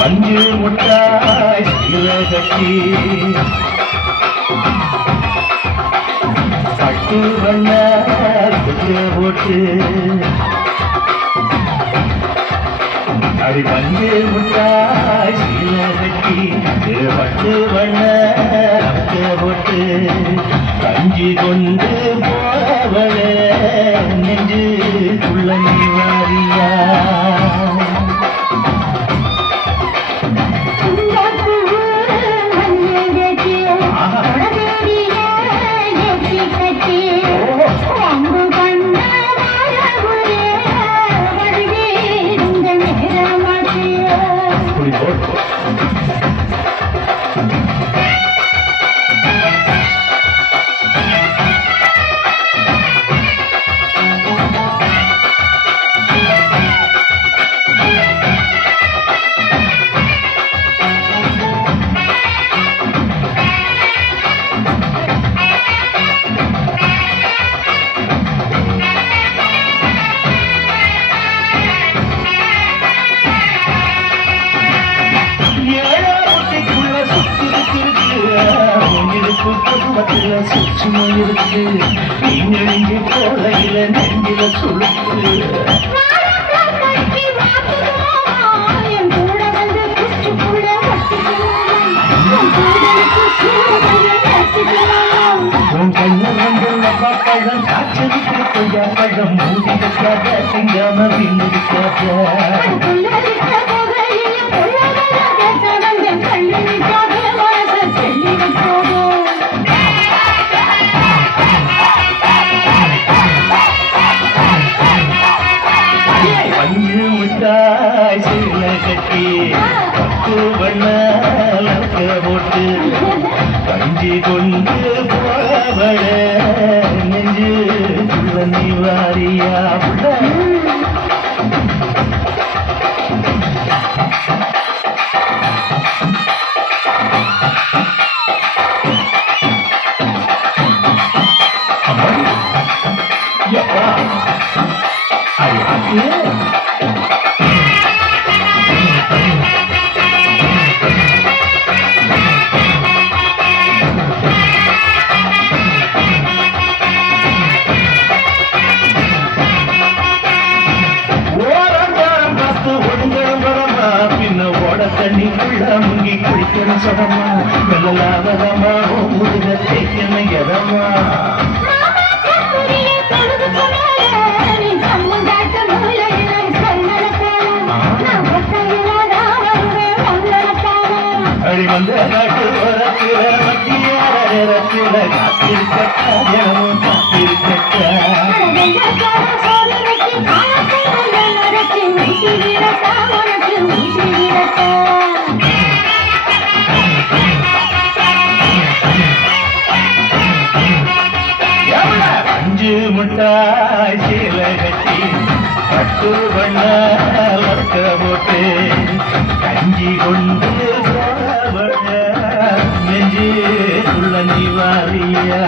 அஞ்சு முட்டாய் கட்டி பட்டு வண்ண போட்டு அடி பஞ்சு முட்டாய் கட்டி பட்டு வண்ண போட்டு கஞ்சி கொண்டு போவள நெஞ்சு குள்ள வாரியா சுற்றுமா இருக்கு நீங்க போலையில நெஞ்சில சுழுக்கு கண்ணு வந்து பழம் காய்ச்சதுக்கு கொஞ்சம் பழம் மூடி வைக்காத சிங்காம பின்னிருக்காத கட்டி பத்து வண்ண போட்டு கஞ்சி கொண்டு போவள நெஞ்சு நீ வாரியா தண்ணிக்குள்ள முங்கி குளிக்கணும் சொடமா வெள்ளலாவதமா முதுக தேய்க்கணும் எதமா அடி வந்த நாட்டு வரத்துல மத்தியார நேரத்துல காத்திருக்கட்டா தினமும் காத்திருக்கட்டா அஞ்சு முட்டாய் சீல கட்டி பட்டு வண்ண போட்டு கஞ்சி கொண்டு நெஞ்சு துள்ள நீ வாரியா